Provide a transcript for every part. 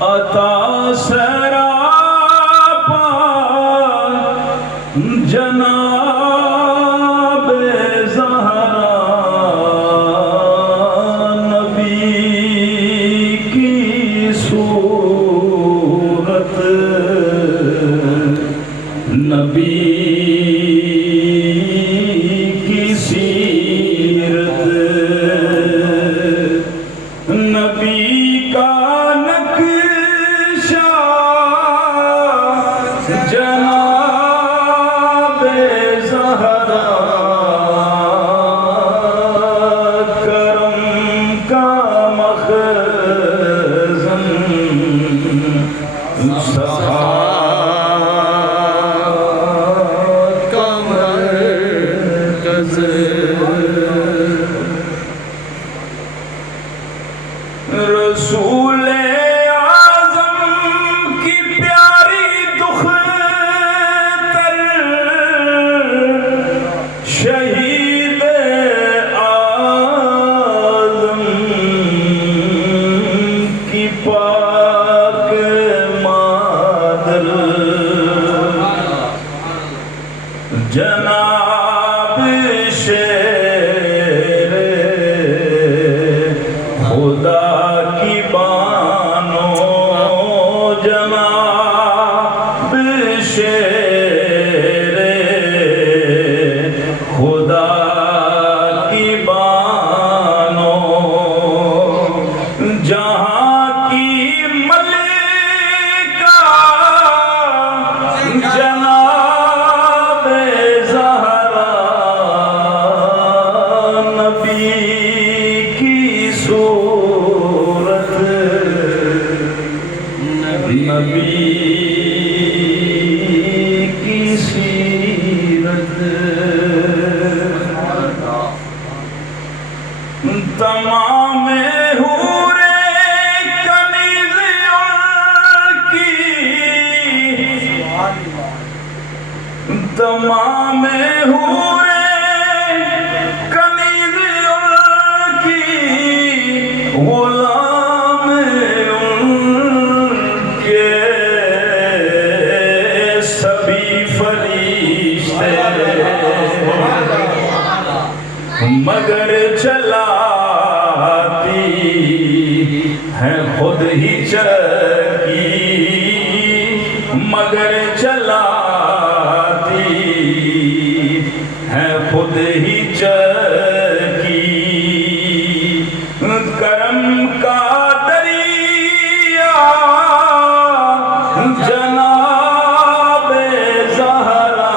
عطا سراپا جناب زہرا نبی کی صورت نبی کی سیرت نبی کا نقشہ جناب زہرا کرم کا مخزن سخاوت کا مرکز رسول اعظم کی پیاری دختر شہید اعظم کی پاک مادر جناب شیر خدا کی بانو جناب شیر خدا کی بانو جہاں کی ملکہ جناب زہرا نبی کی صورت نبی کی سیرت تمام حور کنیز کی تمام حور کنیز کی غلام کے سبھی فرشتے مگر چلاتی ہیں خود ہی چکی مگر چلاتی ہیں خود ہی چکی کرم کا دریا جناب زہرا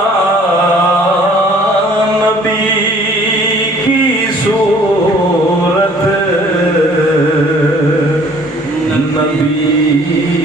نبی کی صورت نبی